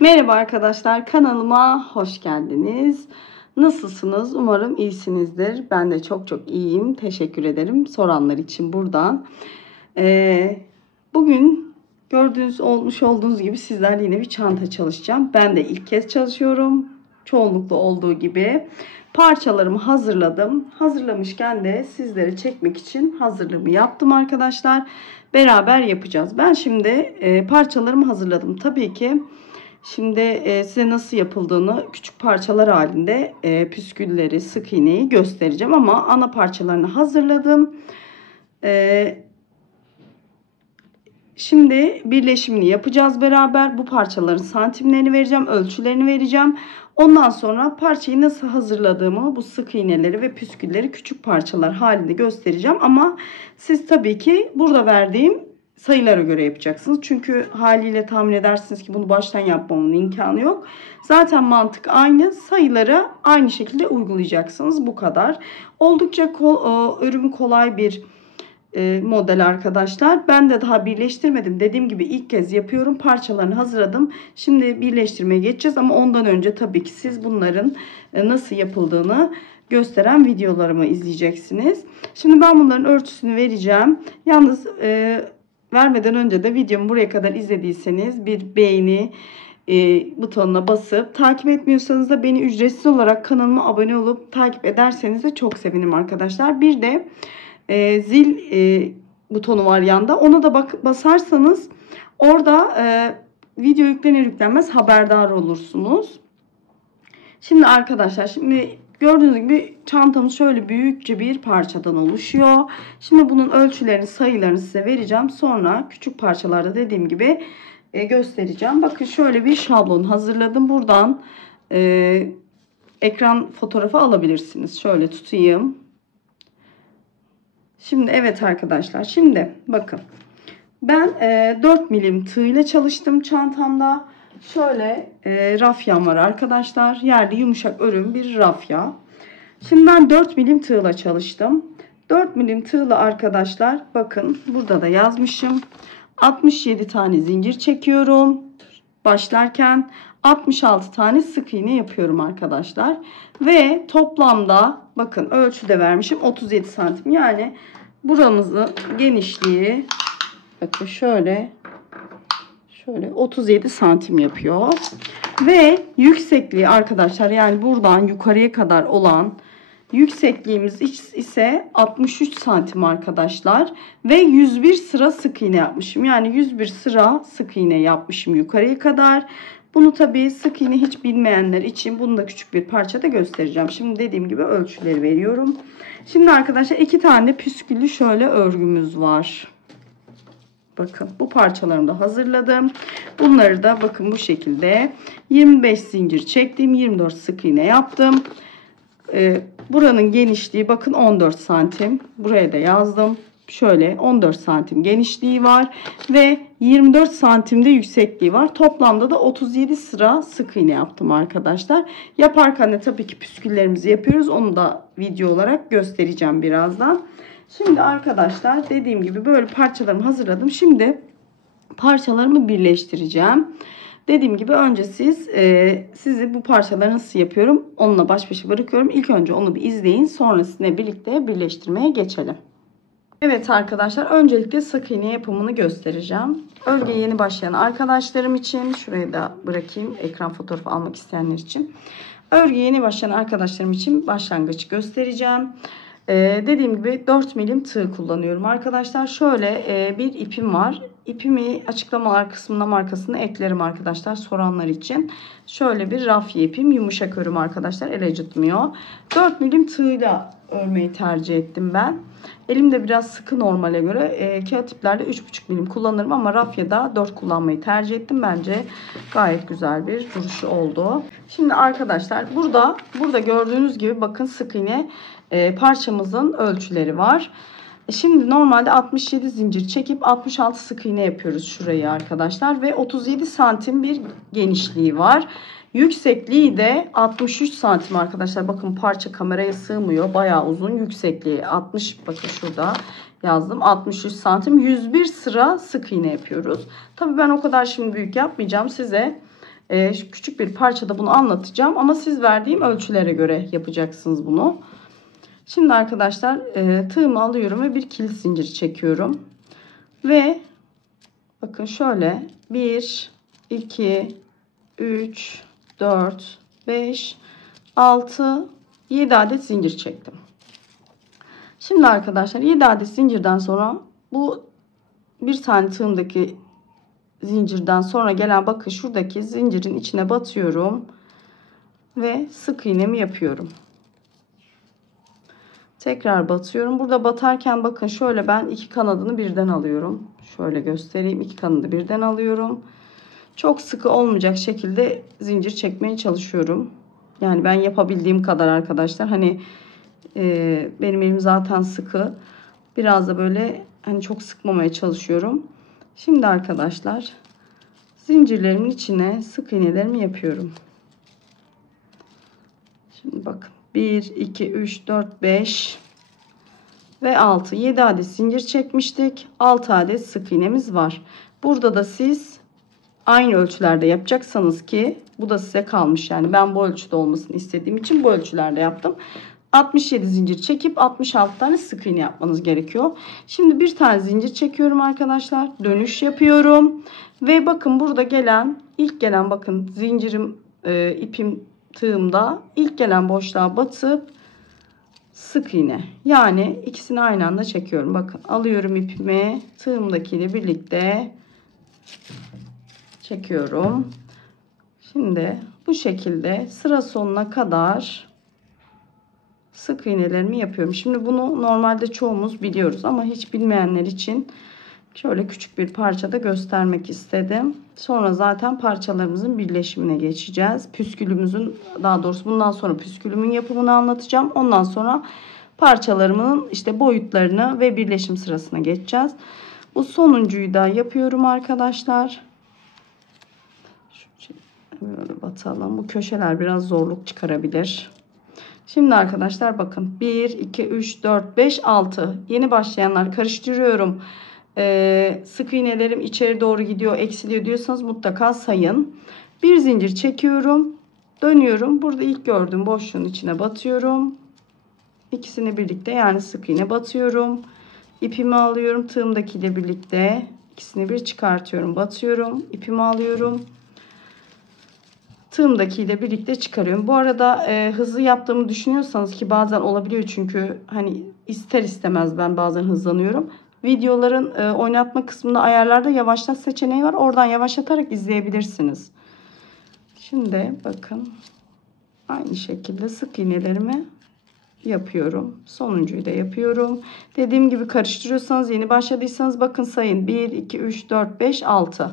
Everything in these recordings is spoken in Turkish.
Merhaba arkadaşlar, kanalıma hoş geldiniz. Nasılsınız? Umarım iyisinizdir. Ben de çok iyiyim. Teşekkür ederim soranlar için buradan. Bugün olmuş olduğunuz gibi sizlerle yine bir çanta çalışacağım. Ben de ilk kez çalışıyorum. Çoğunlukla olduğu gibi. Parçalarımı hazırladım. Hazırlamışken de sizlere çekmek için hazırlığımı yaptım arkadaşlar. Beraber yapacağız. Ben şimdi parçalarımı hazırladım. Tabii ki şimdi size nasıl yapıldığını küçük parçalar halinde püskülleri, sık iğneyi göstereceğim. Ama ana parçalarını hazırladım. Şimdi birleşimini yapacağız beraber. Bu parçaların santimlerini vereceğim, ölçülerini vereceğim. Ondan sonra parçayı nasıl hazırladığımı, bu sık iğneleri ve püskülleri küçük parçalar halinde göstereceğim. Ama siz tabii ki burada verdiğim sayılara göre yapacaksınız. Çünkü haliyle tahmin edersiniz ki bunu baştan yapmamın imkanı yok. Zaten mantık aynı. Sayıları aynı şekilde uygulayacaksınız. Bu kadar. Oldukça örümü kolay bir model arkadaşlar. Ben de daha birleştirmedim. Dediğim gibi ilk kez yapıyorum. Parçalarını hazırladım. Şimdi birleştirmeye geçeceğiz ama ondan önce tabii ki siz bunların nasıl yapıldığını gösteren videolarımı izleyeceksiniz. Şimdi ben bunların ölçüsünü vereceğim. Yalnız vermeden önce de videomu buraya kadar izlediyseniz bir beğeni butonuna basıp, takip etmiyorsanız da beni ücretsiz olarak kanalıma abone olup takip ederseniz de çok sevinirim arkadaşlar. Bir de zil butonu var yanda. Ona da basarsanız orada video yüklenir yüklenmez haberdar olursunuz. Şimdi arkadaşlar, gördüğünüz gibi çantamız şöyle büyükçe bir parçadan oluşuyor. Şimdi bunun ölçülerini, sayılarını size vereceğim. Sonra küçük parçalarda dediğim gibi göstereceğim. Bakın şöyle bir şablon hazırladım. Buradan ekran fotoğrafı alabilirsiniz. Şöyle tutayım. Şimdi evet arkadaşlar, şimdi bakın ben 4 milim tığ ile çalıştım çantamda. Şöyle rafyam var arkadaşlar, yerli yumuşak örüm bir rafya. Şimdi ben 4 milim tığla çalıştım. 4 milim tığla arkadaşlar, bakın burada da yazmışım, 67 tane zincir çekiyorum başlarken, 66 tane sık iğne yapıyorum arkadaşlar. Ve toplamda bakın ölçüde vermişim 37 santim. Yani buramızın genişliği bakın şöyle 37 santim yapıyor. Ve yüksekliği arkadaşlar, yani buradan yukarıya kadar olan yüksekliğimiz ise 63 santim arkadaşlar. Ve 101 sıra sık iğne yapmışım. Yani 101 sıra sık iğne yapmışım yukarıya kadar. Bunu tabii sık iğne hiç bilmeyenler için bunu da küçük bir parçada göstereceğim. Şimdi dediğim gibi ölçüleri veriyorum. Şimdi arkadaşlar 2 tane püsküllü şöyle örgümüz var. Bakın bu parçalarımı da hazırladım. Bunları da bakın bu şekilde 25 zincir çektim. 24 sık iğne yaptım. Buranın genişliği bakın 14 santim. Buraya da yazdım. Şöyle 14 santim genişliği var ve 24 santimde yüksekliği var. Toplamda da 37 sıra sık iğne yaptım arkadaşlar. Yaparken de tabii ki püsküllerimizi yapıyoruz. Onu da video olarak göstereceğim birazdan. Şimdi arkadaşlar dediğim gibi böyle parçalarımı hazırladım. Şimdi parçalarımı birleştireceğim. Dediğim gibi önce sizi bu parçaları nasıl yapıyorum onunla baş başa bırakıyorum. İlk önce onu bir izleyin. Sonra sizinle birlikte birleştirmeye geçelim. Evet arkadaşlar, öncelikle sık iğne yapımını göstereceğim. Örgüye yeni başlayan arkadaşlarım için şurayı da bırakayım, ekran fotoğrafı almak isteyenler için. Örgüye yeni başlayan arkadaşlarım için başlangıç göstereceğim. Dediğim gibi 4 milim tığ kullanıyorum arkadaşlar. Şöyle bir ipim var. İpimi açıklamalar kısmına markasını eklerim arkadaşlar soranlar için. Şöyle bir rafya ipim, yumuşak örüm arkadaşlar, el acıtmıyor. 4 milim tığla örmeyi tercih ettim ben. Elimde biraz sıkı normale göre. Kağıt iplerde 3,5 milim kullanırım ama rafyada 4 kullanmayı tercih ettim. Bence gayet güzel bir duruşu oldu. Şimdi arkadaşlar burada gördüğünüz gibi bakın sık iğne parçamızın ölçüleri var. Şimdi normalde 67 zincir çekip 66 sık iğne yapıyoruz şurayı arkadaşlar ve 37 santim bir genişliği var. Yüksekliği de 63 santim arkadaşlar. Bakın parça kameraya sığmıyor. Bayağı uzun yüksekliği. 60, bakın şurada yazdım. 63 santim. 101 sıra sık iğne yapıyoruz. Tabii ben o kadar şimdi büyük yapmayacağım. Size Küçük bir parçada bunu anlatacağım ama siz verdiğim ölçülere göre yapacaksınız bunu. Şimdi arkadaşlar tığımı alıyorum ve bir kilit zinciri çekiyorum. Ve bakın şöyle 1, 2, 3, 4, 5, 6, 7 adet zincir çektim. Şimdi arkadaşlar 7 adet zincirden sonra bu bir tane tığımdaki zincirden sonra gelen bakın şuradaki zincirin içine batıyorum ve sık iğnemi yapıyorum. Tekrar batıyorum. Burada batarken bakın şöyle ben iki kanadını birden alıyorum. Şöyle göstereyim. İki kanadı birden alıyorum. Çok sıkı olmayacak şekilde zincir çekmeye çalışıyorum. Yani ben yapabildiğim kadar arkadaşlar. Hani benim elim zaten sıkı. Biraz da böyle hani çok sıkmamaya çalışıyorum. Şimdi arkadaşlar zincirlerimin içine sık iğnelerimi yapıyorum. Şimdi bakın 1, 2, 3, 4, 5 ve 6. 7 adet zincir çekmiştik. 6 adet sık iğnemiz var. Burada da siz aynı ölçülerde yapacaksanız ki bu da size kalmış. Yani ben bu ölçüde olmasını istediğim için bu ölçülerde yaptım. 67 zincir çekip 66 tane sık iğne yapmanız gerekiyor. Şimdi bir tane zincir çekiyorum arkadaşlar. Dönüş yapıyorum. Ve bakın burada ilk gelen bakın zincirim ipim tığımda ilk gelen boşluğa batıp sık iğne. Yani ikisini aynı anda çekiyorum. Bakın alıyorum ipimi tığımdakiyle birlikte çekiyorum. Şimdi bu şekilde sıra sonuna kadar sık iğnelerimi yapıyorum. Şimdi bunu normalde çoğumuz biliyoruz ama hiç bilmeyenler için şöyle küçük bir parçada göstermek istedim. Sonra zaten parçalarımızın birleşimine geçeceğiz. Püskülümüzün, daha doğrusu bundan sonra püskülümün yapımını anlatacağım. Ondan sonra parçalarımın işte boyutlarını ve birleşim sırasına geçeceğiz. Bu sonuncuyu da yapıyorum arkadaşlar. Böyle batalım. Bu köşeler biraz zorluk çıkarabilir. Şimdi arkadaşlar bakın 1, 2, 3, 4, 5, 6. Yeni başlayanlar karıştırıyorum. Sık iğnelerim içeri doğru gidiyor, eksiliyor diyorsanız mutlaka sayın. Bir zincir çekiyorum. Dönüyorum. Burada ilk gördüğüm boşluğun içine batıyorum. İkisini birlikte yani sık iğne batıyorum. İpimi alıyorum. Tığımdakiyle birlikte ikisini bir çıkartıyorum. Batıyorum. İpimi alıyorum. Tığımdakiyle birlikte çıkarıyorum. Bu arada hızlı yaptığımı düşünüyorsanız ki bazen olabiliyor çünkü hani ister istemez ben bazen hızlanıyorum. Videoların oynatma kısmında ayarlarda yavaşlat seçeneği var. Oradan yavaşlatarak izleyebilirsiniz. Şimdi bakın aynı şekilde sık iğnelerimi yapıyorum. Sonuncuyu da yapıyorum. Dediğim gibi karıştırıyorsanız yeni başladıysanız bakın sayın 1, 2, 3, 4, 5, 6.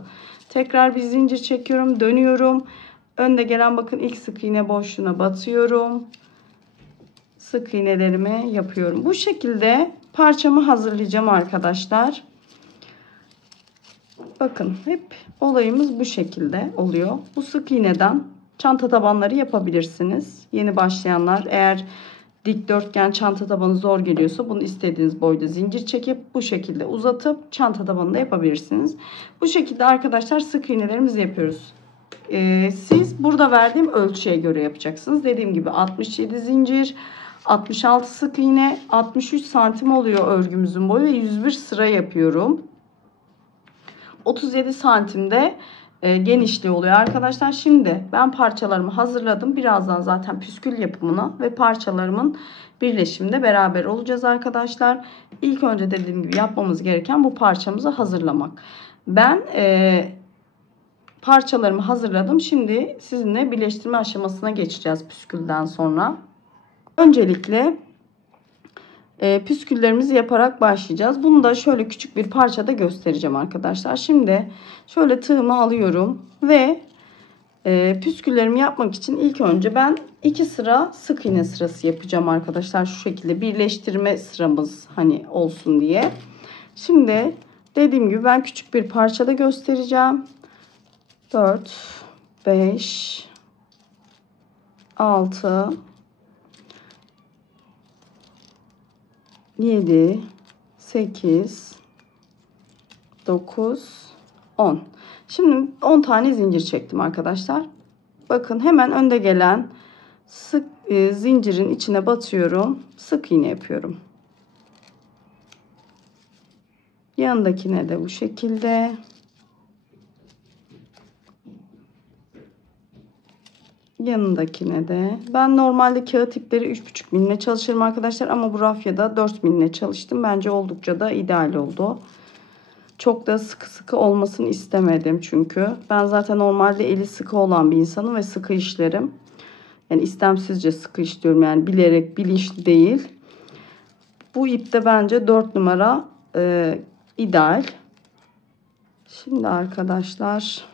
Tekrar bir zincir çekiyorum. Dönüyorum. Önde gelen bakın ilk sık iğne boşluğuna batıyorum. Sık iğnelerimi yapıyorum. Bu şekilde parçamı hazırlayacağım arkadaşlar. Bakın hep olayımız bu şekilde oluyor. Bu sık iğneden çanta tabanları yapabilirsiniz. Yeni başlayanlar eğer dikdörtgen çanta tabanı zor geliyorsa bunu istediğiniz boyda zincir çekip bu şekilde uzatıp çanta tabanı da yapabilirsiniz. Bu şekilde arkadaşlar sık iğnelerimizi yapıyoruz. Siz burada verdiğim ölçüye göre yapacaksınız. Dediğim gibi 67 zincir, 66 sık iğne, 63 santim oluyor örgümüzün boyu ve 101 sıra yapıyorum. 37 santimde genişliği oluyor arkadaşlar. Şimdi ben parçalarımı hazırladım. Birazdan zaten püskül yapımına ve parçalarımın birleşiminde beraber olacağız arkadaşlar. İlk önce dediğim gibi yapmamız gereken bu parçamızı hazırlamak. Ben parçalarımı hazırladım. Şimdi sizinle birleştirme aşamasına geçeceğiz püskülden sonra. Öncelikle püsküllerimizi yaparak başlayacağız. Bunu da şöyle küçük bir parçada göstereceğim arkadaşlar. Şimdi şöyle tığımı alıyorum ve püsküllerimi yapmak için ilk önce ben 2 sıra sık iğne sırası yapacağım arkadaşlar. Şu şekilde birleştirme sıramız hani olsun diye. Şimdi dediğim gibi ben küçük bir parçada göstereceğim. 4, 5, 6, 7, 8, 9, 10. Şimdi 10 tane zincir çektim arkadaşlar. Bakın hemen önde gelen sık zincirin içine batıyorum. Sık iğne yapıyorum. Yanındakine de bu şekilde. Yanındakine de. Ben normalde kağıt ipleri 3,5 milimle çalışırım arkadaşlar. Ama bu rafyada 4 milimle çalıştım. Bence oldukça da ideal oldu. Çok da sıkı sıkı olmasını istemedim çünkü. Ben zaten normalde eli sıkı olan bir insanım ve sıkı işlerim. Yani istemsizce sıkı işliyorum. Yani bilerek, bilinçli değil. Bu ipte bence 4 numara ideal. Şimdi arkadaşlar.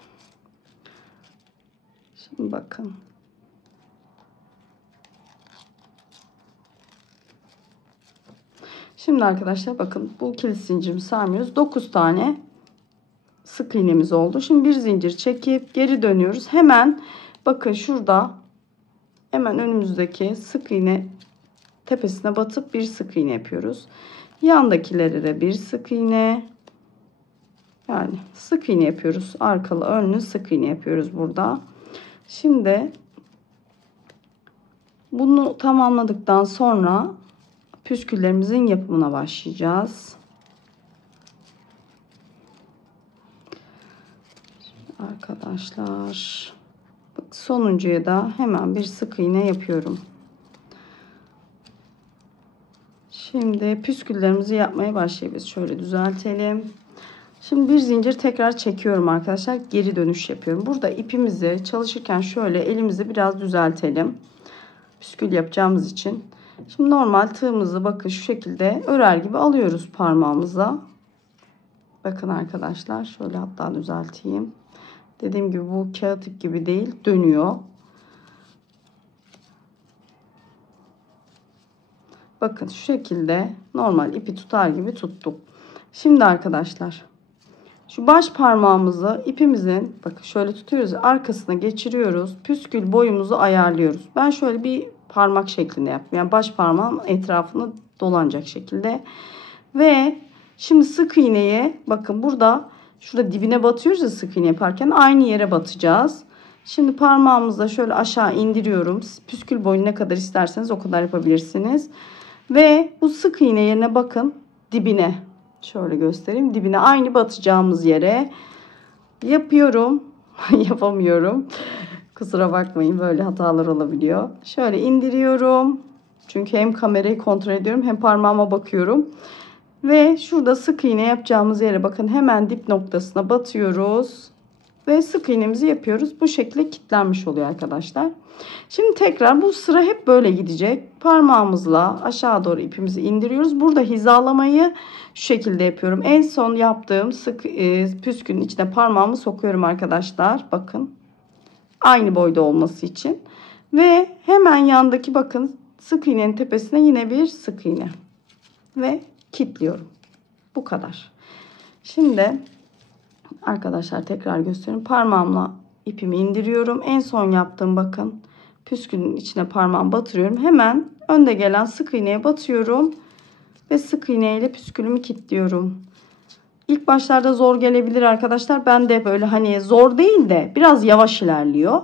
Şimdi bakın. Şimdi arkadaşlar bakın bu kilit zincirimizi sarmıyoruz. 9 tane sık iğnemiz oldu. Şimdi bir zincir çekip geri dönüyoruz. Hemen bakın şurada hemen önümüzdeki sık iğne tepesine batıp bir sık iğne yapıyoruz. Yandakilere de bir sık iğne. Yani sık iğne yapıyoruz. Arkalı önlü sık iğne yapıyoruz burada. Şimdi bunu tamamladıktan sonra püsküllerimizin yapımına başlayacağız. Arkadaşlar bak sonuncuya da hemen bir sık iğne yapıyorum. Şimdi püsküllerimizi yapmaya başlayabiliriz. Şöyle düzeltelim. Şimdi bir zincir tekrar çekiyorum arkadaşlar. Geri dönüş yapıyorum. Burada ipimizi çalışırken şöyle elimizi biraz düzeltelim. Püskül yapacağımız için. Şimdi normal tığımızı bakın şu şekilde örer gibi alıyoruz parmağımıza. Bakın arkadaşlar şöyle hatta düzelteyim. Dediğim gibi bu kağıt ip gibi değil, dönüyor. Bakın şu şekilde normal ipi tutar gibi tuttuk. Şimdi arkadaşlar şu baş parmağımızı ipimizin bakın şöyle tutuyoruz, arkasına geçiriyoruz. Püskül boyumuzu ayarlıyoruz. Ben şöyle bir parmak şeklinde yaptım. Yani baş parmağım etrafını dolanacak şekilde. Ve şimdi sık iğneye bakın burada şurada dibine batıyoruz ya sık iğne yaparken aynı yere batacağız. Şimdi parmağımızla şöyle aşağı indiriyorum. Püskül boyu ne kadar isterseniz o kadar yapabilirsiniz. Ve bu sık iğne yerine bakın dibine. Şöyle göstereyim. Dibine aynı batacağımız yere yapıyorum. Yapamıyorum. Kusura bakmayın böyle hatalar olabiliyor. Şöyle indiriyorum. Çünkü hem kamerayı kontrol ediyorum hem parmağıma bakıyorum. Ve şurada sık iğne yapacağımız yere bakın hemen dip noktasına batıyoruz. Ve sık iğnemizi yapıyoruz. Bu şekilde kilitlenmiş oluyor arkadaşlar. Şimdi tekrar bu sıra hep böyle gidecek. Parmağımızla aşağı doğru ipimizi indiriyoruz. Burada hizalamayı şu şekilde yapıyorum. En son yaptığım sık püskünün içine parmağımı sokuyorum arkadaşlar. Bakın. Aynı boyda olması için. Ve hemen yandaki bakın sık iğnenin tepesine yine bir sık iğne. Ve kilitliyorum. Bu kadar. Şimdi arkadaşlar tekrar gösteriyorum. Parmağımla ipimi indiriyorum. En son yaptığım bakın püskünün içine parmağımı batırıyorum. Hemen önde gelen sık iğneye batıyorum. Ve sık iğne ile püskülümü kilitliyorum. İlk başlarda zor gelebilir arkadaşlar. Ben de böyle hani zor değil de biraz yavaş ilerliyor.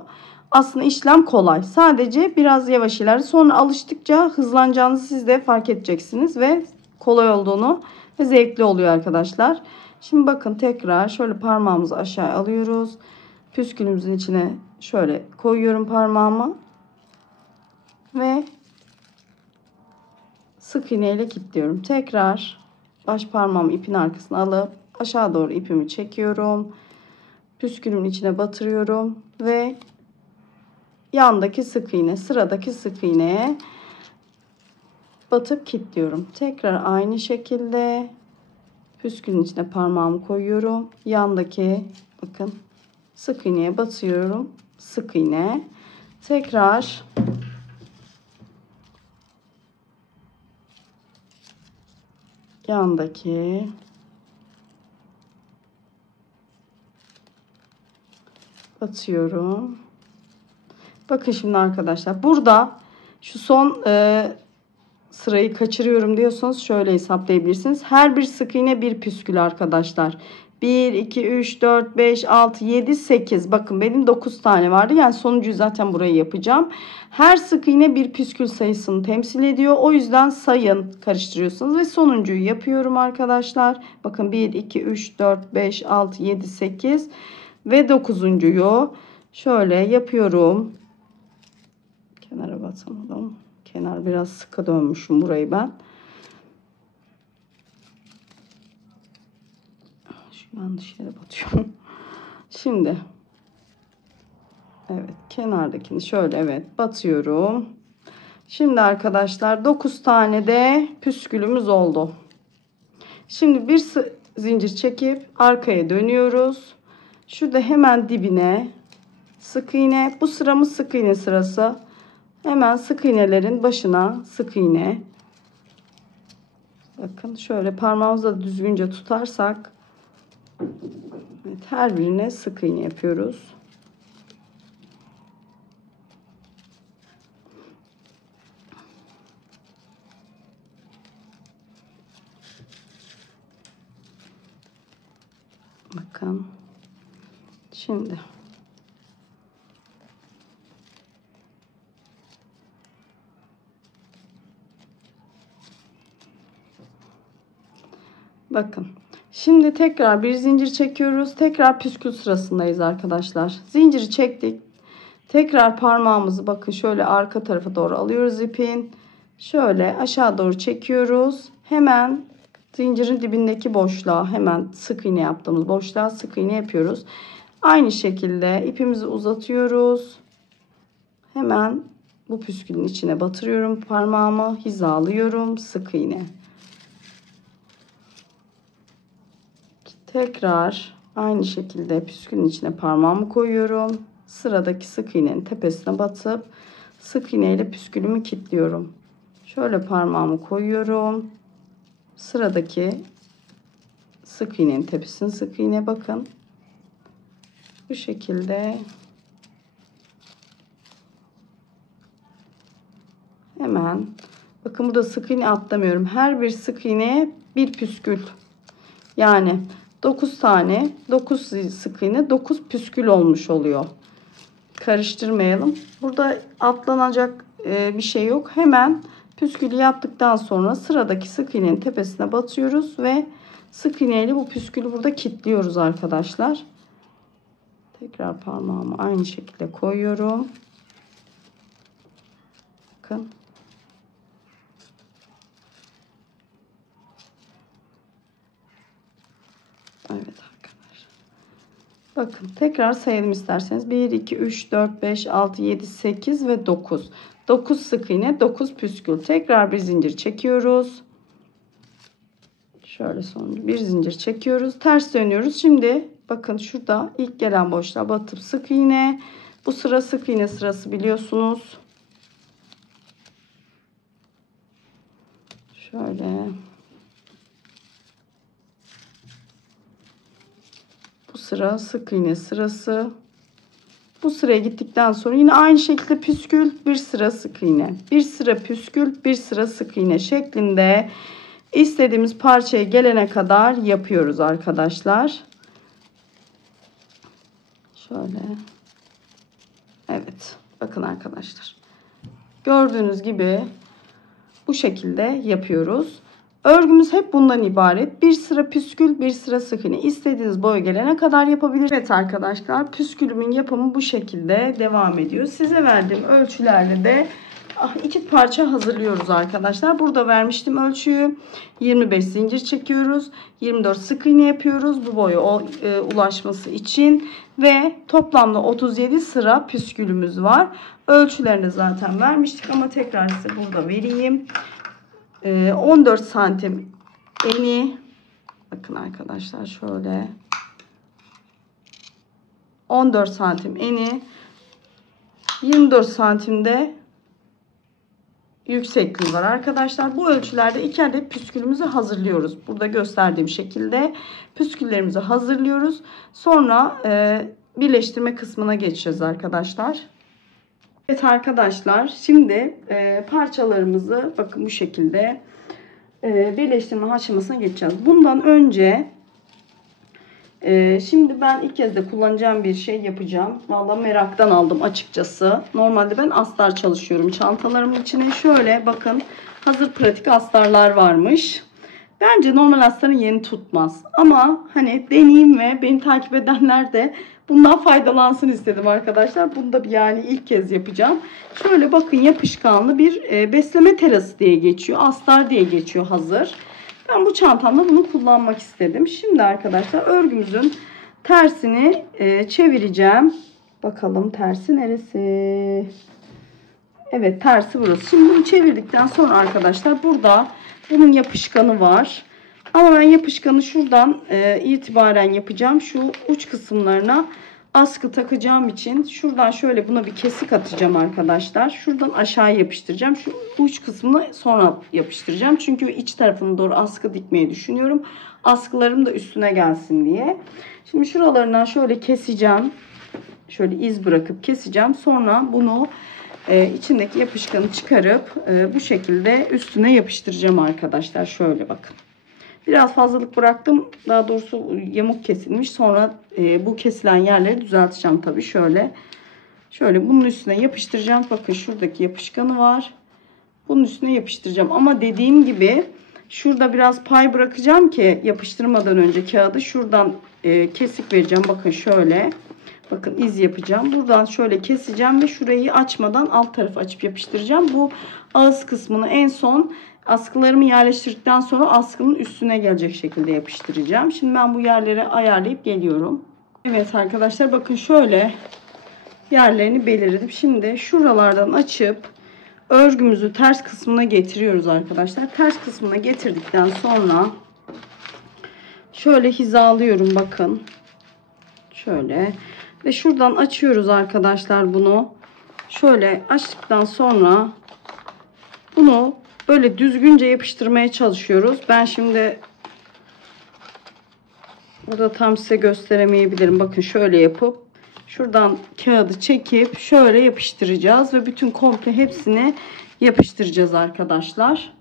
Aslında işlem kolay. Sadece biraz yavaş ilerliyor. Sonra alıştıkça hızlanacağınızı siz de fark edeceksiniz. Ve kolay olduğunu ve zevkli oluyor arkadaşlar. Şimdi bakın tekrar şöyle parmağımızı aşağı alıyoruz. Püskülümüzün içine şöyle koyuyorum parmağımı. Ve sık iğne ile kilitliyorum. Tekrar baş parmağımı ipin arkasına alıp aşağı doğru ipimi çekiyorum. Püskülümün içine batırıyorum. Ve yandaki sık iğne, sıradaki sık iğneye batıp kilitliyorum. Tekrar aynı şekilde püskülün içine parmağımı koyuyorum. Yandaki bakın sık iğneye batıyorum. Sık iğne. Tekrar yandaki batıyorum. Bakın şimdi arkadaşlar burada şu son sırayı kaçırıyorum diyorsanız şöyle hesaplayabilirsiniz. Her bir sık iğne bir püskül arkadaşlar. 1, 2, 3, 4, 5, 6, 7, 8. Bakın benim 9 tane vardı. Yani sonuncuyu zaten burayı yapacağım. Her sık iğne bir püskül sayısını temsil ediyor. O yüzden sayın, karıştırıyorsunuz ve sonuncuyu yapıyorum arkadaşlar. Bakın 1, 2, 3, 4, 5, 6, 7, 8 ve 9'uncuyu şöyle yapıyorum. Kenara batamadım. Kenar biraz sıkı dönmüşüm burayı ben. Yanlış yere batıyorum. Şimdi evet, kenardakini şöyle evet batıyorum. Şimdi arkadaşlar 9 tane de püskülümüz oldu. Şimdi bir zincir çekip arkaya dönüyoruz. Şurada hemen dibine sık iğne. Bu sıramız sık iğne sırası. Hemen sık iğnelerin başına sık iğne. Bakın şöyle parmağımızla düzgünce tutarsak evet, her birine sık iğne yapıyoruz. Bakın. Şimdi bakın. Şimdi tekrar bir zincir çekiyoruz. Tekrar püskül sırasındayız arkadaşlar. Zinciri çektik. Tekrar parmağımızı bakın şöyle arka tarafa doğru alıyoruz ipin. Şöyle aşağı doğru çekiyoruz. Hemen zincirin dibindeki boşluğa, hemen sık iğne yaptığımız boşluğa sık iğne yapıyoruz. Aynı şekilde ipimizi uzatıyoruz. Hemen bu püskülün içine batırıyorum parmağımı, hizalıyorum, sık iğne. Tekrar aynı şekilde püskülün içine parmağımı koyuyorum. Sıradaki sık iğnenin tepesine batıp sık iğne ile püskülümü kilitliyorum. Şöyle parmağımı koyuyorum. Sıradaki sık iğnenin tepesine sık iğne, bakın. Bu şekilde hemen bakın burada sık iğne atlamıyorum. Her bir sık iğneye bir püskül. Yani 9 tane 9 sık iğne 9 püskül olmuş oluyor. Karıştırmayalım. Burada atlanacak bir şey yok. Hemen püskülü yaptıktan sonra sıradaki sık iğnenin tepesine batıyoruz ve sık iğneyle bu püskülü burada kilitliyoruz arkadaşlar. Tekrar parmağımı aynı şekilde koyuyorum. Bakın. Evet arkadaşlar. Bakın tekrar sayalım isterseniz. 1, 2, 3, 4, 5, 6, 7, 8 ve 9. 9 sık iğne, 9 püskül. Tekrar bir zincir çekiyoruz. Şöyle son bir zincir çekiyoruz. Ters dönüyoruz. Şimdi bakın şurada ilk gelen boşluğa batıp sık iğne. Bu sıra sık iğne sırası biliyorsunuz. Şöyle. Bu sıra sık iğne sırası. Bu sıraya gittikten sonra yine aynı şekilde püskül, bir sıra sık iğne, bir sıra püskül, bir sıra sık iğne şeklinde istediğimiz parçaya gelene kadar yapıyoruz arkadaşlar. Şöyle. Evet. Bakın arkadaşlar. Gördüğünüz gibi bu şekilde yapıyoruz. Örgümüz hep bundan ibaret. Bir sıra püskül, bir sıra sık iğne. İstediğiniz boya gelene kadar yapabilirsiniz. Evet arkadaşlar, püskülümün yapımı bu şekilde devam ediyor. Size verdiğim ölçülerle de iki parça hazırlıyoruz arkadaşlar. Burada vermiştim ölçüyü. 25 zincir çekiyoruz. 24 sık iğne yapıyoruz bu boya ulaşması için. Ve toplamda 37 sıra püskülümüz var. Ölçülerini zaten vermiştik ama tekrar size burada vereyim. 14 santim eni, bakın arkadaşlar şöyle 14 santim eni, 24 santimde yüksekliği var arkadaşlar. Bu ölçülerde 2 adet püskülümüzü hazırlıyoruz. Burada gösterdiğim şekilde püsküllerimizi hazırlıyoruz. Sonra birleştirme kısmına geçeceğiz arkadaşlar. Evet arkadaşlar, şimdi parçalarımızı bakın bu şekilde birleştirme aşamasına geçeceğiz. Bundan önce Şimdi ben ilk kez de kullanacağım bir şey yapacağım. Vallahi meraktan aldım açıkçası. Normalde ben astar çalışıyorum. Çantalarımın içine şöyle bakın hazır pratik astarlar varmış. Bence normal astarın yerini tutmaz. Ama hani deneyeyim ve beni takip edenler de bundan faydalansın istedim arkadaşlar. Bunu da yani ilk kez yapacağım. Şöyle bakın yapışkanlı bir besleme terası diye geçiyor. Astar diye geçiyor hazır. Ben bu çantamda bunu kullanmak istedim. Şimdi arkadaşlar örgümüzün tersini çevireceğim. Bakalım tersi neresi? Evet, tersi burası. Şimdi bunu çevirdikten sonra arkadaşlar burada bunun yapışkanı var. Ama ben yapışkanı şuradan itibaren yapacağım. Şu uç kısımlarına askı takacağım için şuradan şöyle buna bir kesik atacağım arkadaşlar. Şuradan aşağı yapıştıracağım. Şu uç kısmını sonra yapıştıracağım. Çünkü iç tarafına doğru askı dikmeyi düşünüyorum. Askılarım da üstüne gelsin diye. Şimdi şuralarından şöyle keseceğim. Şöyle iz bırakıp keseceğim. Sonra bunu içindeki yapışkanı çıkarıp bu şekilde üstüne yapıştıracağım arkadaşlar. Şöyle bakın. Biraz fazlalık bıraktım. Daha doğrusu yamuk kesilmiş. Sonra bu kesilen yerleri düzelteceğim tabii. Şöyle bunun üstüne yapıştıracağım. Bakın şuradaki yapışkanı var. Bunun üstüne yapıştıracağım. Ama dediğim gibi şurada biraz pay bırakacağım ki yapıştırmadan önce kağıdı şuradan kesik vereceğim. Bakın şöyle. Bakın iz yapacağım. Buradan şöyle keseceğim ve şurayı açmadan alt tarafı açıp yapıştıracağım. Bu ağız kısmını en son askılarımı yerleştirdikten sonra askının üstüne gelecek şekilde yapıştıracağım. Şimdi ben bu yerleri ayarlayıp geliyorum. Evet arkadaşlar bakın şöyle yerlerini belirledim. Şimdi şuralardan açıp örgümüzü ters kısmına getiriyoruz arkadaşlar. Ters kısmına getirdikten sonra şöyle hizalıyorum bakın. Şöyle ve şuradan açıyoruz arkadaşlar bunu. Şöyle açtıktan sonra bunu böyle düzgünce yapıştırmaya çalışıyoruz. Ben şimdi burada tam size gösteremeyebilirim. Bakın şöyle yapıp şuradan kağıdı çekip şöyle yapıştıracağız ve bütün komple hepsini yapıştıracağız arkadaşlar.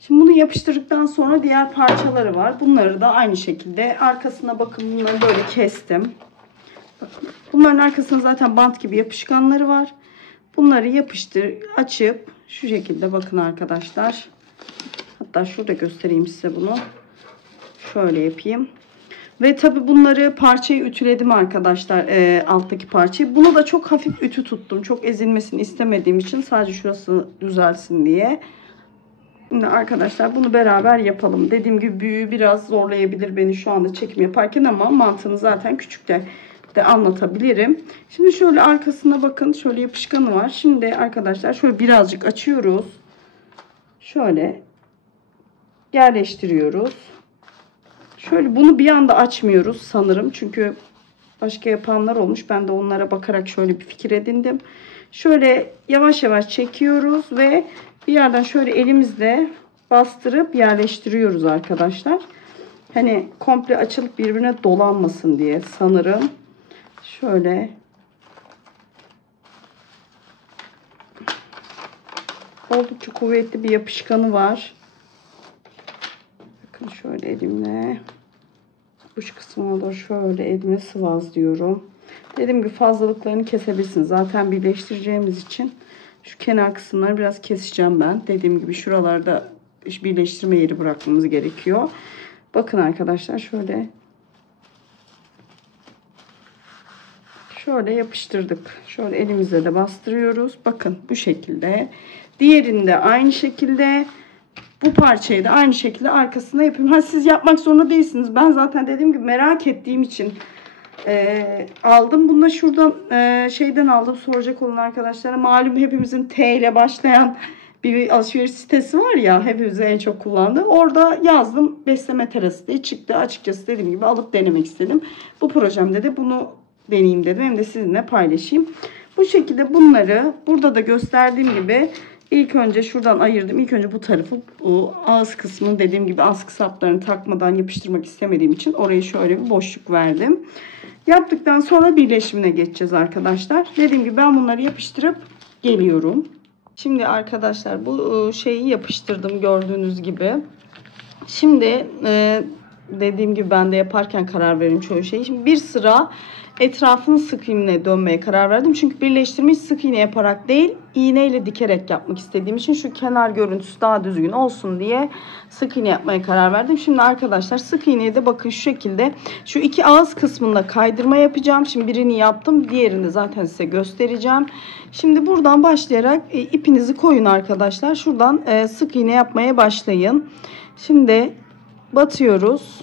Şimdi bunu yapıştırdıktan sonra diğer parçaları var. Bunları da aynı şekilde arkasına bakın bunları böyle kestim. Bakın, bunların arkasında zaten bant gibi yapışkanları var. Bunları açıp şu şekilde bakın arkadaşlar. Hatta şurada göstereyim size bunu. Şöyle yapayım. Ve tabi bunları parçayı ütüledim arkadaşlar. Alttaki parçayı. Bunu da çok hafif ütü tuttum. Çok ezilmesini istemediğim için sadece şurası düzelsin diye. Şimdi arkadaşlar bunu beraber yapalım. Dediğim gibi büyüğü biraz zorlayabilir beni şu anda çekim yaparken ama mantığını zaten küçükte de anlatabilirim. Şimdi şöyle arkasına bakın. Şöyle yapışkanı var. Şimdi arkadaşlar şöyle birazcık açıyoruz. Şöyle yerleştiriyoruz. Şöyle bunu bir anda açmıyoruz sanırım. Çünkü başka yapanlar olmuş. Ben de onlara bakarak şöyle bir fikir edindim. Şöyle yavaş yavaş çekiyoruz ve bir yerden şöyle elimizle bastırıp yerleştiriyoruz arkadaşlar. Hani komple açılıp birbirine dolanmasın diye sanırım. Şöyle oldukça kuvvetli bir yapışkanı var. Bakın şöyle elimle uç kısmına da şöyle elimle sıvazlıyorum. Dediğim gibi fazlalıklarını kesebilirsiniz. Zaten birleştireceğimiz için şu kenar kısımları biraz keseceğim ben. Dediğim gibi şuralarda birleştirme yeri bırakmamız gerekiyor. Bakın arkadaşlar şöyle yapıştırdık. Şöyle elimizle de bastırıyoruz. Bakın bu şekilde. Diğerini de aynı şekilde. Bu parçayı da aynı şekilde arkasına yapıyorum. Siz yapmak zorunda değilsiniz. Ben zaten dediğim gibi merak ettiğim için aldım. Bunu da şuradan şeyden aldım. Soracak olan arkadaşlara. Malum hepimizin T ile başlayan bir alışveriş sitesi var ya. Hepimizin en çok kullandığı. Orada yazdım. Besleme terası diye çıktı. Açıkçası dediğim gibi alıp denemek istedim. Bu projemde de bunu deneyeyim dedim. Hem de sizinle paylaşayım. Bu şekilde bunları burada da gösterdiğim gibi İlk önce şuradan ayırdım. İlk önce bu tarafı, bu ağız kısmını dediğim gibi askı saplarını takmadan yapıştırmak istemediğim için orayı şöyle bir boşluk verdim. Yaptıktan sonra birleşimine geçeceğiz arkadaşlar. Dediğim gibi ben bunları yapıştırıp geliyorum. Şimdi arkadaşlar bu şeyi yapıştırdım gördüğünüz gibi. Şimdi dediğim gibi ben de yaparken karar veririm çoğu şeyi. Şimdi bir sıra etrafını sık iğne dönmeye karar verdim. Çünkü birleştirmeyi sık iğne yaparak değil, iğneyle dikerek yapmak istediğim için şu kenar görüntüsü daha düzgün olsun diye sık iğne yapmaya karar verdim. Şimdi arkadaşlar sık iğneyi de bakın şu şekilde şu iki ağız kısmında kaydırma yapacağım. Şimdi birini yaptım. Diğerini zaten size göstereceğim. Şimdi buradan başlayarak ipinizi koyun arkadaşlar. Şuradan sık iğne yapmaya başlayın. Şimdi batıyoruz.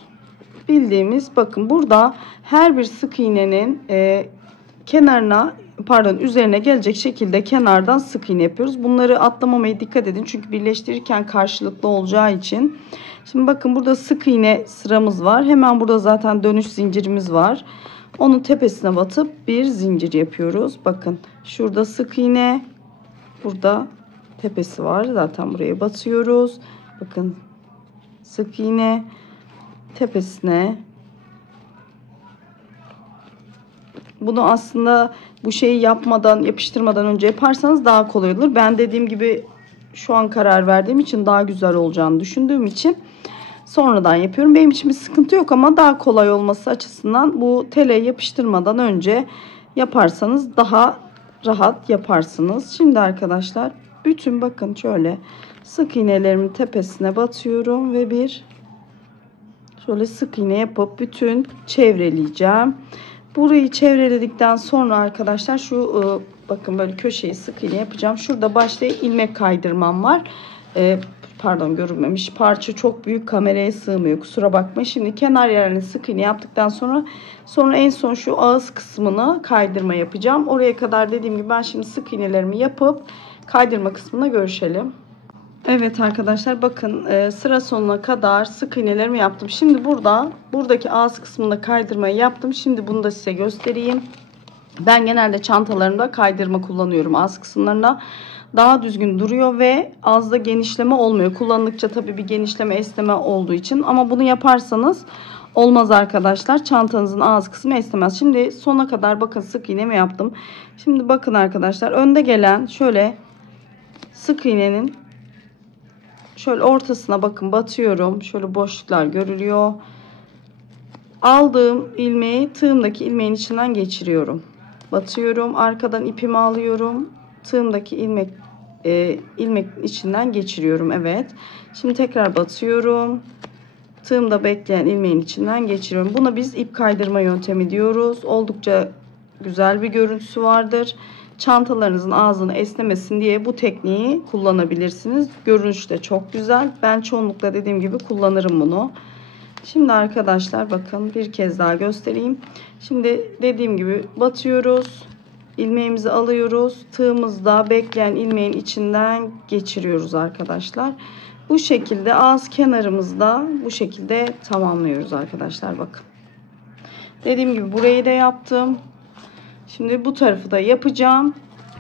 Bildiğimiz bakın burada her bir sık iğnenin kenarına üzerine gelecek şekilde kenardan sık iğne yapıyoruz. Bunları atlamamaya dikkat edin. Çünkü birleştirirken karşılıklı olacağı için. Şimdi bakın burada sık iğne sıramız var. Hemen burada zaten dönüş zincirimiz var. Onun tepesine batıp bir zincir yapıyoruz. Bakın şurada sık iğne. Burada tepesi var. Zaten buraya batıyoruz. Bakın sık iğne tepesine. Bunu aslında bu şeyi yapmadan, yapıştırmadan önce yaparsanız daha kolay olur. Ben dediğim gibi şu an karar verdiğim için, daha güzel olacağını düşündüğüm için sonradan yapıyorum. Benim için bir sıkıntı yok ama daha kolay olması açısından bu tele yapıştırmadan önce yaparsanız daha rahat yaparsınız. Şimdi arkadaşlar bütün bakın şöyle sık iğnelerimin tepesine batıyorum ve şöyle sık iğne yapıp bütün çevreleyeceğim. Burayı çevreledikten sonra arkadaşlar şu bakın böyle köşeyi sık iğne yapacağım. Şurada başta ilmek kaydırmam var. Pardon, görünmemiş. Parça çok büyük, kameraya sığmıyor. Kusura bakmayın. Şimdi kenar yerlerini sık iğne yaptıktan sonra en son şu ağız kısmına kaydırma yapacağım. Oraya kadar dediğim gibi ben şimdi sık iğnelerimi yapıp kaydırma kısmına görüşelim. Evet arkadaşlar bakın sıra sonuna kadar sık iğnelerimi yaptım. Şimdi buradaki ağız kısmında kaydırmayı yaptım. Şimdi bunu da size göstereyim. Ben genelde çantalarımda kaydırma kullanıyorum ağız kısımlarında. Daha düzgün duruyor ve az da genişleme olmuyor. Kullandıkça tabii bir genişleme, esneme olduğu için. Ama bunu yaparsanız olmaz arkadaşlar. Çantanızın ağız kısmı esnemez. Şimdi sona kadar bakın sık iğnemi yaptım. Şimdi bakın arkadaşlar önde gelen şöyle sık iğnenin şöyle ortasına bakın batıyorum. Şöyle boşluklar görülüyor. Aldığım ilmeği tığımdaki ilmeğin içinden geçiriyorum. Batıyorum. Arkadan ipimi alıyorum. Tığımdaki ilmek içinden geçiriyorum. Evet. Şimdi tekrar batıyorum. Tığımda bekleyen ilmeğin içinden geçiriyorum. Buna biz ip kaydırma yöntemi diyoruz. Oldukça güzel bir görüntüsü vardır. Çantalarınızın ağzını esnemesin diye bu tekniği kullanabilirsiniz. Görünüş de çok güzel. Ben çoğunlukla dediğim gibi kullanırım bunu. Şimdi arkadaşlar bakın bir kez daha göstereyim. Şimdi dediğim gibi batıyoruz. İlmeğimizi alıyoruz. Tığımızda bekleyen ilmeğin içinden geçiriyoruz arkadaşlar. Bu şekilde ağız kenarımızda bu şekilde tamamlıyoruz arkadaşlar bakın. Dediğim gibi burayı da yaptım. Şimdi bu tarafı da yapacağım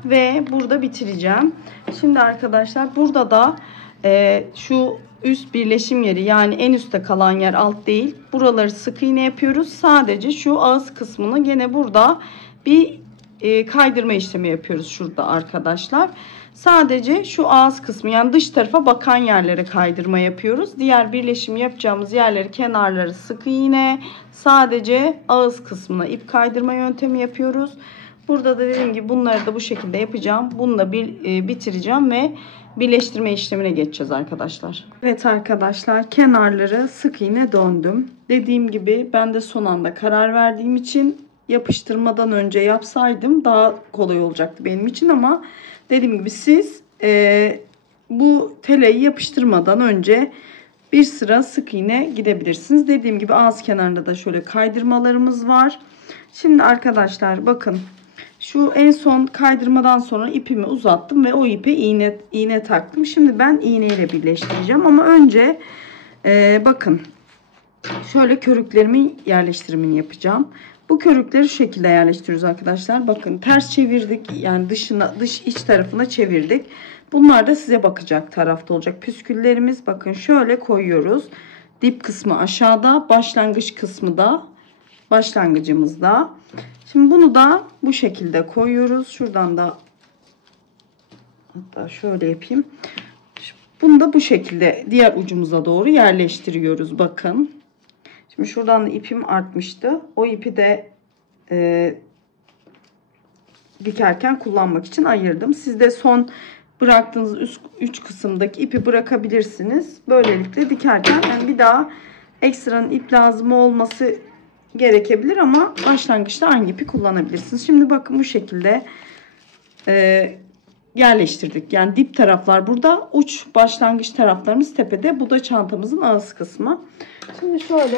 ve burada bitireceğim. Şimdi arkadaşlar burada da şu üst birleşim yeri, yani en üstte kalan yer, alt değil. Buraları sık iğne yapıyoruz. Sadece şu ağız kısmını gene burada bir kaydırma işlemi yapıyoruz şurada arkadaşlar. Sadece şu ağız kısmı, yani dış tarafa bakan yerlere kaydırma yapıyoruz. Diğer birleşim yapacağımız yerleri, kenarları sık iğne, sadece ağız kısmına ip kaydırma yöntemi yapıyoruz. Burada da dediğim gibi bunları da bu şekilde yapacağım. Bunu da bitireceğim ve birleştirme işlemine geçeceğiz arkadaşlar. Evet arkadaşlar, kenarları sık iğne döndüm. Dediğim gibi ben de son anda karar verdiğim için yapıştırmadan önce yapsaydım daha kolay olacaktı benim için, ama dediğim gibi siz bu teleyi yapıştırmadan önce bir sıra sık iğne gidebilirsiniz. Dediğim gibi ağız kenarında da şöyle kaydırmalarımız var. Şimdi arkadaşlar bakın, şu en son kaydırmadan sonra ipimi uzattım ve o ipe iğne taktım. Şimdi ben iğneyle birleştireceğim ama önce bakın şöyle körüklerimin yerleştirimini yapacağım. Bu körükleri şu şekilde yerleştiriyoruz arkadaşlar. Bakın ters çevirdik. Yani dış iç tarafına çevirdik. Bunlar da size bakacak tarafta olacak. Püsküllerimiz bakın şöyle koyuyoruz. Dip kısmı aşağıda, başlangıç kısmı da başlangıcımızda. Şimdi bunu da bu şekilde koyuyoruz. Şuradan da hatta şöyle yapayım. Bunu da bu şekilde diğer ucumuza doğru yerleştiriyoruz. Bakın. Şimdi şuradan da ipim artmıştı. O ipi de dikerken kullanmak için ayırdım. Siz de son bıraktığınız üst 3 kısımdaki ipi bırakabilirsiniz. Böylelikle dikerken yani bir daha ekstranın ip lazım olması gerekebilir ama başlangıçta aynı ipi kullanabilirsiniz. Şimdi bakın bu şekilde yerleştirdik. Yani dip taraflar burada, uç başlangıç taraflarımız tepede. Bu da çantamızın ağız kısmı. Şimdi şöyle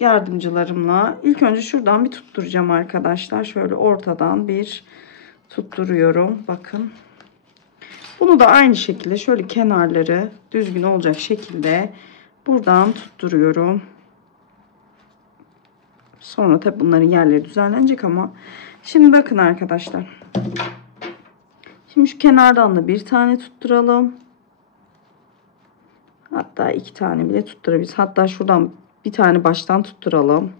yardımcılarımla ilk önce şuradan bir tutturacağım arkadaşlar. Şöyle ortadan bir tutturuyorum. Bakın. Bunu da aynı şekilde şöyle kenarları düzgün olacak şekilde buradan tutturuyorum. Sonra tabi bunların yerleri düzenlenecek ama şimdi bakın arkadaşlar. Şimdi şu kenardan da bir tane tutturalım. Hatta 2 tane bile tutturabiliriz. Hatta şuradan bir tane baştan tutturalım.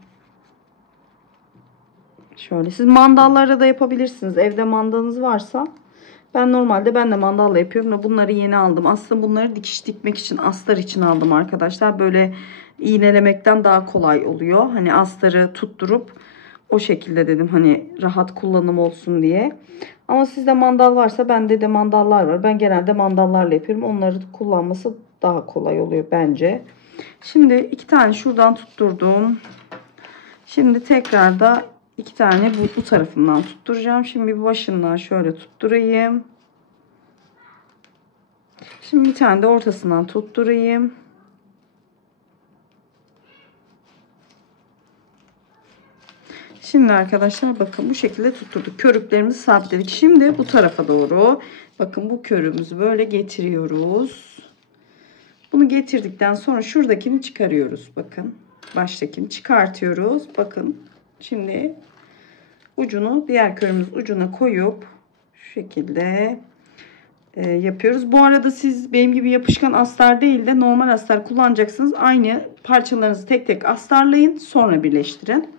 Şöyle siz mandallara da yapabilirsiniz. Evde mandalınız varsa. Ben de mandalla yapıyorum. Bunları yeni aldım. Aslında bunları dikiş dikmek için, astar için aldım arkadaşlar. Böyle iğnelemekten daha kolay oluyor. Hani astarı tutturup o şekilde dedim hani rahat kullanım olsun diye. Ama sizde mandal varsa bende de mandallar var. Ben genelde mandallarla yapıyorum. Onları kullanması daha kolay oluyor bence. Şimdi 2 tane şuradan tutturdum. Şimdi tekrar da 2 tane bu tarafından tutturacağım. Şimdi bir başından şöyle tutturayım. Şimdi bir tane de ortasından tutturayım. Şimdi arkadaşlar bakın bu şekilde tutturduk. Körüklerimizi sabitledik. Şimdi bu tarafa doğru bakın bu körümüzü böyle getiriyoruz. Bunu getirdikten sonra şuradakini çıkarıyoruz. Bakın baştakini çıkartıyoruz. Bakın şimdi ucunu diğer körümüz ucuna koyup şu şekilde yapıyoruz. Bu arada siz benim gibi yapışkan astar değil de normal astar kullanacaksınız. Aynı parçalarınızı tek tek astarlayın. Sonra birleştirin.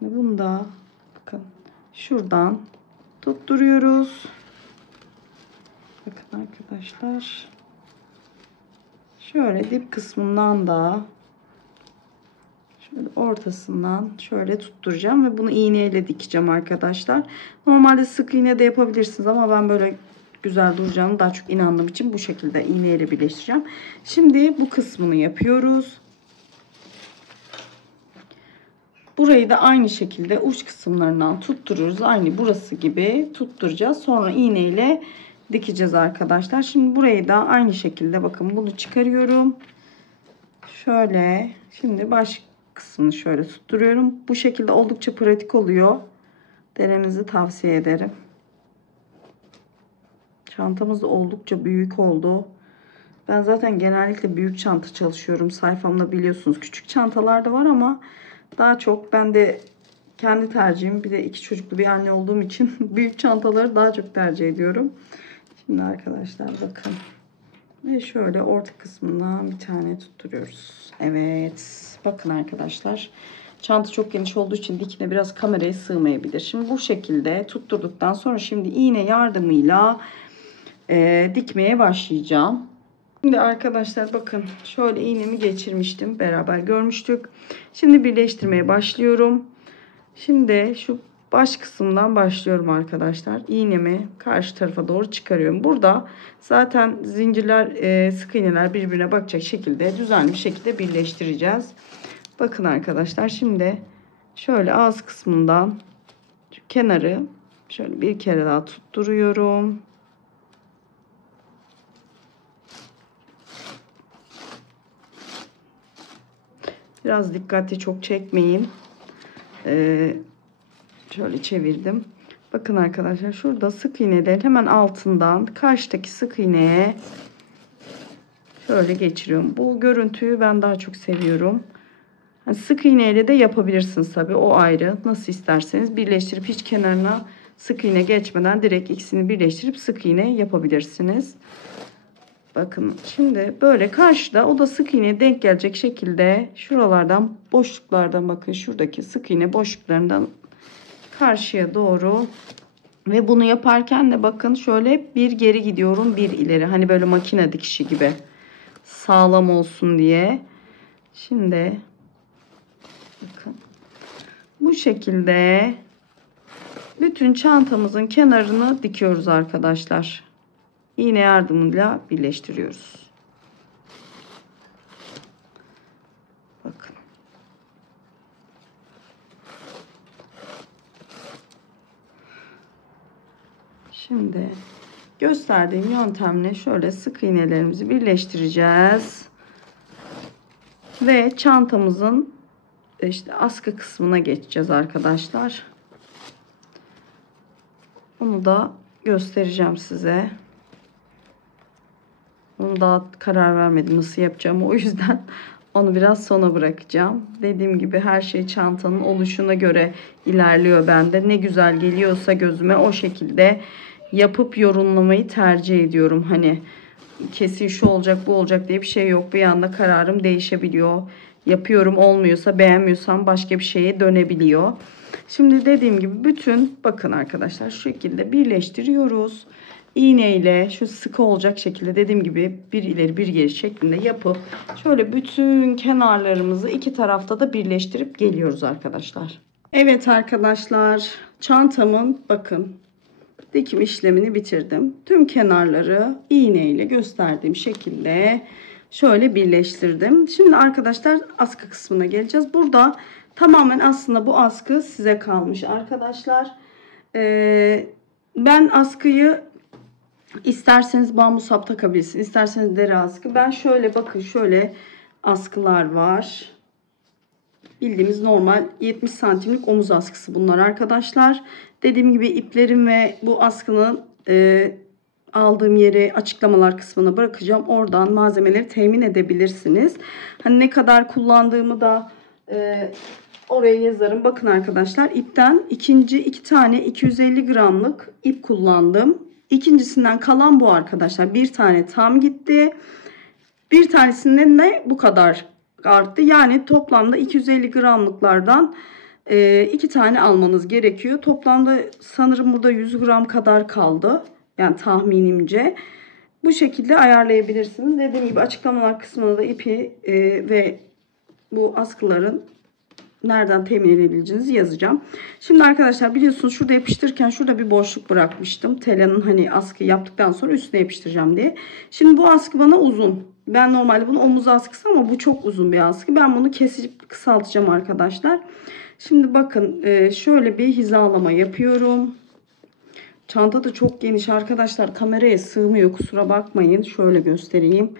Şimdi bunu da bakın şuradan tutturuyoruz. Bakın arkadaşlar. Şöyle dip kısmından da şöyle ortasından şöyle tutturacağım ve bunu iğneyle dikeceğim arkadaşlar. Normalde sık iğne de yapabilirsiniz ama ben böyle güzel duracağını daha çok inandığım için bu şekilde iğneyle birleştireceğim. Şimdi bu kısmını yapıyoruz. Burayı da aynı şekilde uç kısımlarından tutturuyoruz. Aynı burası gibi tutturacağız. Sonra iğneyle dikeceğiz arkadaşlar. Şimdi burayı da aynı şekilde bakın bunu çıkarıyorum. Şöyle şimdi baş kısmını şöyle tutturuyorum. Bu şekilde oldukça pratik oluyor. Denemenizi tavsiye ederim. Çantamız da oldukça büyük oldu. Ben zaten genellikle büyük çanta çalışıyorum. Sayfamda biliyorsunuz küçük çantalar da var ama daha çok ben de kendi tercihim. Bir de 2 çocuklu bir anne olduğum için büyük çantaları daha çok tercih ediyorum. Şimdi arkadaşlar bakın. Ve şöyle orta kısmından bir tane tutturuyoruz. Evet. Bakın arkadaşlar. Çanta çok geniş olduğu için dikine biraz kameraya sığmayabilir. Şimdi bu şekilde tutturduktan sonra şimdi iğne yardımıyla dikmeye başlayacağım. Şimdi arkadaşlar bakın şöyle iğnemi geçirmiştim. Beraber görmüştük. Şimdi birleştirmeye başlıyorum. Şimdi şu baş kısımdan başlıyorum arkadaşlar. İğnemi karşı tarafa doğru çıkarıyorum. Burada zaten zincirler, sık iğneler birbirine bakacak şekilde düzenli bir şekilde birleştireceğiz. Bakın arkadaşlar şimdi şöyle ağız kısmından kenarı şöyle bir kere daha tutturuyorum. Biraz dikkatli, çok çekmeyin. Şöyle çevirdim. Bakın arkadaşlar şurada sık iğnelerin hemen altından karşıdaki sık iğneye şöyle geçiriyorum. Bu görüntüyü ben daha çok seviyorum. Yani sık iğneyle de yapabilirsiniz tabi, o ayrı. Nasıl isterseniz birleştirip hiç kenarına sık iğne geçmeden direkt ikisini birleştirip sık iğne yapabilirsiniz. Bakın şimdi böyle karşıda o da sık iğneye denk gelecek şekilde şuralardan, boşluklardan, bakın şuradaki sık iğne boşluklarından karşıya doğru ve bunu yaparken de bakın şöyle bir geri gidiyorum, bir ileri, hani böyle makine dikişi gibi sağlam olsun diye. Şimdi bakın bu şekilde bütün çantamızın kenarını dikiyoruz arkadaşlar. İğne yardımıyla birleştiriyoruz. Bakın. Şimdi gösterdiğim yöntemle şöyle sık iğnelerimizi birleştireceğiz. Ve çantamızın işte askı kısmına geçeceğiz arkadaşlar. Onu da göstereceğim size. Onu daha karar vermedim nasıl yapacağım. O yüzden onu biraz sona bırakacağım. Dediğim gibi her şey çantanın oluşuna göre ilerliyor bende. Ne güzel geliyorsa gözüme o şekilde yapıp yorumlamayı tercih ediyorum. Hani kesin şu olacak bu olacak diye bir şey yok. Bir anda kararım değişebiliyor. Yapıyorum, olmuyorsa, beğenmiyorsam başka bir şeye dönebiliyor. Şimdi dediğim gibi bütün bakın arkadaşlar şu şekilde birleştiriyoruz. İğneyle şu sıkı olacak şekilde dediğim gibi bir ileri bir geri şeklinde yapıp şöyle bütün kenarlarımızı iki tarafta da birleştirip geliyoruz arkadaşlar. Evet arkadaşlar, çantamın bakın dikim işlemini bitirdim. Tüm kenarları iğneyle gösterdiğim şekilde şöyle birleştirdim. Şimdi arkadaşlar askı kısmına geleceğiz. Burada tamamen aslında bu askı size kalmış arkadaşlar. Ben askıyı isterseniz bambu sap takabilirsiniz, isterseniz deri askı. Ben şöyle bakın şöyle askılar var. Bildiğimiz normal 70 santimlik omuz askısı bunlar arkadaşlar. Dediğim gibi iplerim ve bu askının aldığım yeri açıklamalar kısmına bırakacağım. Oradan malzemeleri temin edebilirsiniz. Hani ne kadar kullandığımı da oraya yazarım. Bakın arkadaşlar ipten iki tane 250 gramlık ip kullandım. İkincisinden kalan bu arkadaşlar. Bir tane tam gitti. Bir tanesinden de bu kadar arttı. Yani toplamda 250 gramlıklardan 2 tane almanız gerekiyor. Toplamda sanırım burada 100 gram kadar kaldı. Yani tahminimce. Bu şekilde ayarlayabilirsiniz. Dediğim gibi açıklamalar kısmına da ipi ve bu askıların nereden temin edebileceğinizi yazacağım. Şimdi arkadaşlar biliyorsunuz şurada yapıştırırken şurada bir boşluk bırakmıştım. Telanın hani askı yaptıktan sonra üstüne yapıştıracağım diye. Şimdi bu askı bana uzun. Ben normalde bunu omuz askısı ama bu çok uzun bir askı. Ben bunu kesip kısaltacağım arkadaşlar. Şimdi bakın şöyle bir hizalama yapıyorum. Çanta da çok geniş arkadaşlar. Kameraya sığmıyor, kusura bakmayın. Şöyle göstereyim.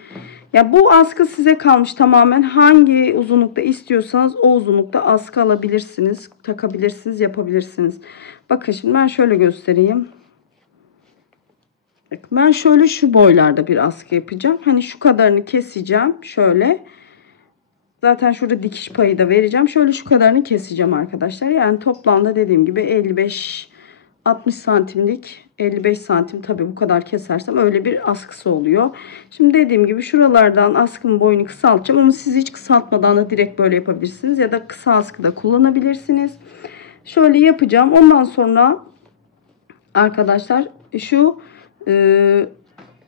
Ya bu askı size kalmış tamamen. Hangi uzunlukta istiyorsanız o uzunlukta askı alabilirsiniz. Takabilirsiniz, yapabilirsiniz. Bakın şimdi ben şöyle göstereyim. Ben şöyle şu boylarda bir askı yapacağım. Hani şu kadarını keseceğim. Şöyle. Zaten şurada dikiş payı da vereceğim. Şöyle şu kadarını keseceğim arkadaşlar. Yani toplamda dediğim gibi 55-60 santimlik 55 santim tabi bu kadar kesersem öyle bir askısı oluyor. Şimdi dediğim gibi şuralardan askımın boyunu kısaltacağım. Ama siz hiç kısaltmadan da direkt böyle yapabilirsiniz. Ya da kısa askı da kullanabilirsiniz. Şöyle yapacağım. Ondan sonra arkadaşlar şu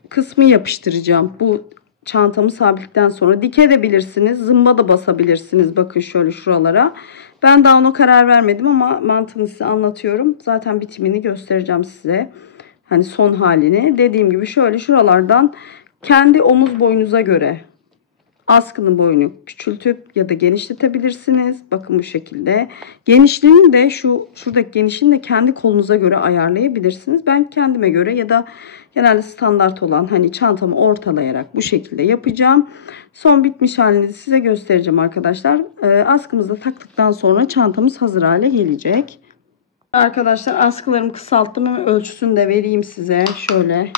kısmı yapıştıracağım. Bu çantamı sabitledikten sonra dikebilirsiniz. Zımba da basabilirsiniz. Bakın şöyle şuralara. Ben daha ona karar vermedim ama mantığını size anlatıyorum. Zaten bitimini göstereceğim size. Hani son halini. Dediğim gibi şöyle şuralardan kendi omuz boyunuza göre askının boyunu küçültüp ya da genişletebilirsiniz. Bakın bu şekilde. Genişliğini de şuradaki genişliğini de kendi kolunuza göre ayarlayabilirsiniz. Ben kendime göre ya da genelde standart olan hani çantamı ortalayarak bu şekilde yapacağım. Son bitmiş halini size göstereceğim arkadaşlar. Askımızı da taktıktan sonra çantamız hazır hale gelecek. Arkadaşlar askılarımı kısalttım. Hemen ölçüsünü de vereyim size. Şöyle.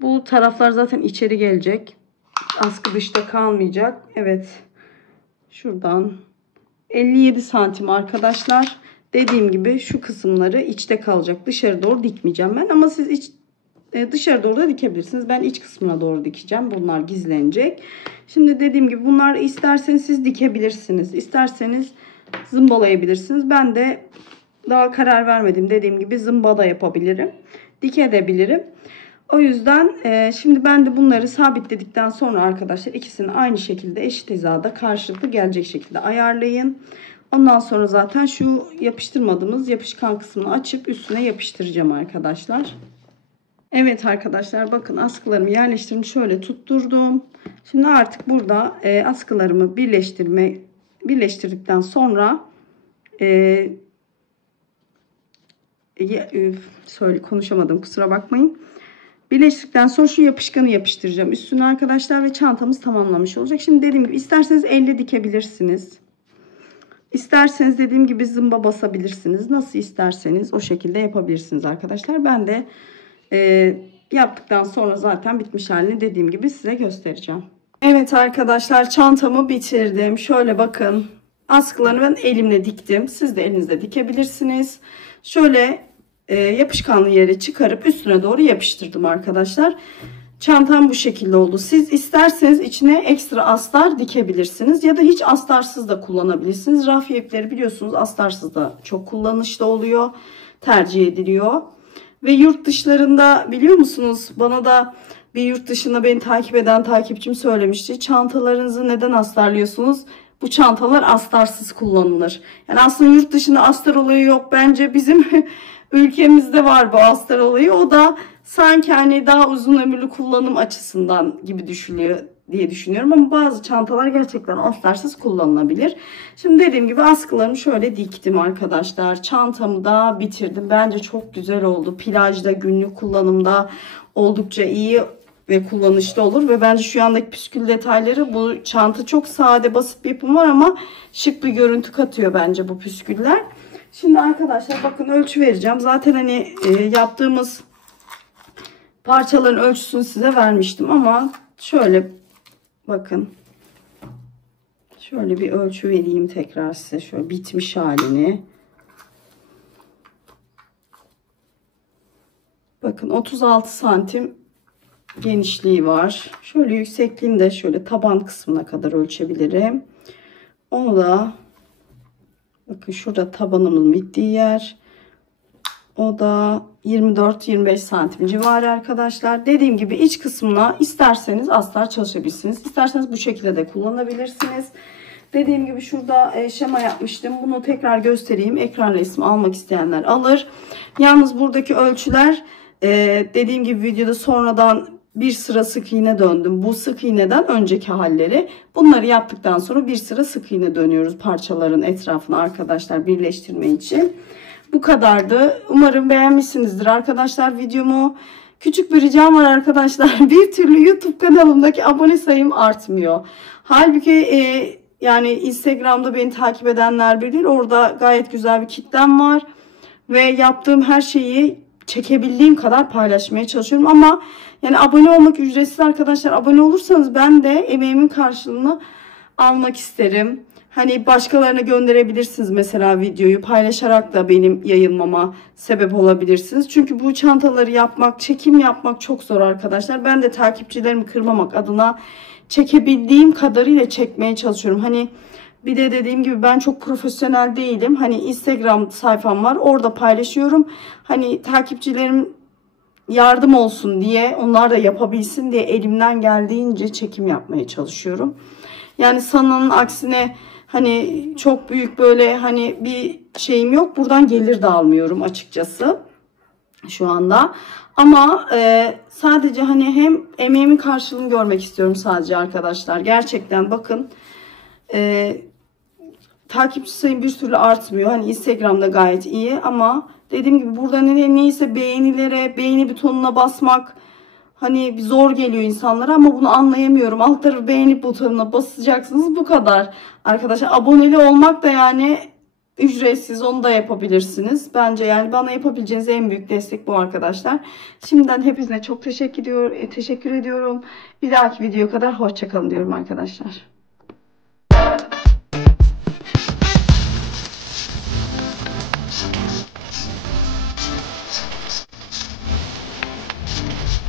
Bu taraflar zaten içeri gelecek. Askı dışta kalmayacak. Evet. Şuradan 57 santim arkadaşlar. Dediğim gibi şu kısımları içte kalacak. Dışarı doğru dikmeyeceğim ben. Ama siz dışarı doğru da dikebilirsiniz. Ben iç kısmına doğru dikeceğim. Bunlar gizlenecek. Şimdi dediğim gibi bunları isterseniz siz dikebilirsiniz. İsterseniz zımbalayabilirsiniz. Ben de daha karar vermedim. Dediğim gibi zımba da yapabilirim. Dikebilirim. O yüzden şimdi ben de bunları sabitledikten sonra arkadaşlar ikisini aynı şekilde eşit hizada karşılıklı gelecek şekilde ayarlayın. Ondan sonra zaten şu yapıştırmadığımız yapışkan kısmını açıp üstüne yapıştıracağım arkadaşlar. Evet arkadaşlar, bakın askılarımı yerleştirdim. Şöyle tutturdum. Şimdi artık burada askılarımı birleştirdikten sonra konuşamadım, kusura bakmayın. Birleştirdikten sonra şu yapışkanı yapıştıracağım üstüne arkadaşlar ve çantamız tamamlamış olacak. Şimdi dediğim gibi isterseniz elle dikebilirsiniz. İsterseniz dediğim gibi zımba basabilirsiniz. Nasıl isterseniz o şekilde yapabilirsiniz arkadaşlar. Ben de yaptıktan sonra zaten bitmiş halini dediğim gibi size göstereceğim. Evet arkadaşlar, çantamı bitirdim. Şöyle bakın, askılarını ben elimle diktim. Siz de elinizle dikebilirsiniz. Şöyle yapışkanlı yere çıkarıp üstüne doğru yapıştırdım arkadaşlar. Çantam bu şekilde oldu. Siz isterseniz içine ekstra astar dikebilirsiniz ya da hiç astarsız da kullanabilirsiniz. Rafya ipleri biliyorsunuz astarsız da çok kullanışlı oluyor, tercih ediliyor. Ve yurt dışlarında biliyor musunuz, bana da bir yurt dışında beni takip eden takipçim söylemişti. Çantalarınızı neden astarlıyorsunuz? Bu çantalar astarsız kullanılır. Yani aslında yurt dışında astar olayı yok. Bence bizim ülkemizde var bu astar olayı. O da sanki hani daha uzun ömürlü kullanım açısından gibi düşünüyor diye düşünüyorum. Ama bazı çantalar gerçekten astarsız kullanılabilir. Şimdi dediğim gibi askılarımı şöyle diktim arkadaşlar. Çantamı da bitirdim. Bence çok güzel oldu. Plajda, günlük kullanımda oldukça iyi ve kullanışlı olur. Ve bence şu andaki püskül detayları, bu çanta çok sade, basit bir yapım var ama şık bir görüntü katıyor bence bu püsküller. Şimdi arkadaşlar bakın, ölçü vereceğim. Zaten hani yaptığımız parçaların ölçüsünü size vermiştim ama şöyle bakın, şöyle bir ölçü vereyim tekrar size, şöyle bitmiş halini. Bakın 36 santim genişliği var. Şöyle yüksekliğini de şöyle taban kısmına kadar ölçebilirim. Onu da bakın, şurada tabanımın bittiği yer. O da 24-25 santim civarı arkadaşlar. Dediğim gibi iç kısmına isterseniz astar çalışabilirsiniz. İsterseniz bu şekilde de kullanabilirsiniz. Dediğim gibi şurada şema yapmıştım. Bunu tekrar göstereyim. Ekran resmi almak isteyenler alır. Yalnız buradaki ölçüler dediğim gibi videoda sonradan bir sıra sık iğne döndüm. Bu sık iğneden önceki halleri. Bunları yaptıktan sonra bir sıra sık iğne dönüyoruz parçaların etrafına arkadaşlar, birleştirme için. Bu kadardı. Umarım beğenmişsinizdir arkadaşlar videomu. Küçük bir ricam var arkadaşlar. Bir türlü YouTube kanalımdaki abone sayım artmıyor. Halbuki yani Instagram'da beni takip edenler bilir. Orada gayet güzel bir kitlem var. Ve yaptığım her şeyi çekebildiğim kadar paylaşmaya çalışıyorum. Ama yani abone olmak ücretsiz arkadaşlar. Abone olursanız ben de emeğimin karşılığını almak isterim. Hani başkalarına gönderebilirsiniz mesela videoyu. Paylaşarak da benim yayılmama sebep olabilirsiniz. Çünkü bu çantaları yapmak, çekim yapmak çok zor arkadaşlar. Ben de takipçilerimi kırmamak adına çekebildiğim kadarıyla çekmeye çalışıyorum. Hani bir de dediğim gibi ben çok profesyonel değilim. Hani Instagram sayfam var, orada paylaşıyorum. Hani takipçilerim yardım olsun diye, onlar da yapabilsin diye elimden geldiğince çekim yapmaya çalışıyorum. Yani sananın aksine hani çok büyük böyle hani bir şeyim yok. Buradan gelir de almıyorum açıkçası şu anda. Ama sadece hani hem emeğimin karşılığını görmek istiyorum sadece arkadaşlar. Gerçekten bakın, takipçi sayım bir türlü artmıyor. Hani Instagram'da gayet iyi ama dediğim gibi burada neyse beğenilere, beğeni butonuna basmak hani zor geliyor insanlara ama bunu anlayamıyorum. Alt tarafı beğeni butonuna basacaksınız, bu kadar. Arkadaşlar aboneli olmak da yani ücretsiz, onu da yapabilirsiniz. Bence yani bana yapabileceğiniz en büyük destek bu arkadaşlar. Şimdiden hepinize çok teşekkür ediyorum. Bir dahaki videoya kadar hoşça kalın diyorum arkadaşlar.